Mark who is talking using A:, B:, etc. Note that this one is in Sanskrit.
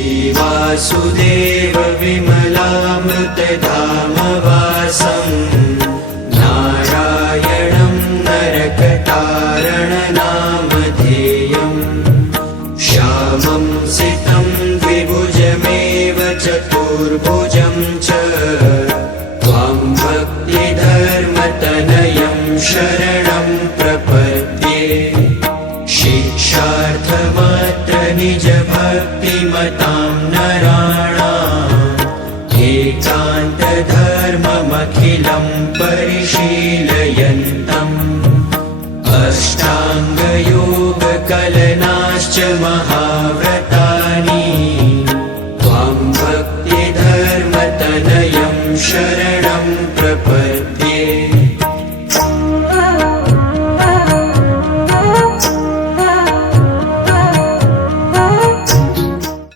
A: श्रीवासुदेव विमलामृतधामवासम् नारायणं नरकटारणनामधेयम् श्यामं सितं द्विभुजमेव चतुर्भुजं च। त्वां भक्तिधर्मतनयं शरणं प्रपद्ये। शिक्षार्थमात्र निजभक्तिमतां नराणा एकान्तधर्ममखिलम् परिशीलयन्तम् अष्टाङ्गयोगकलनाश्च महाव्रतानि। त्वां भक्तिधर्मतनयं शरणं प्रप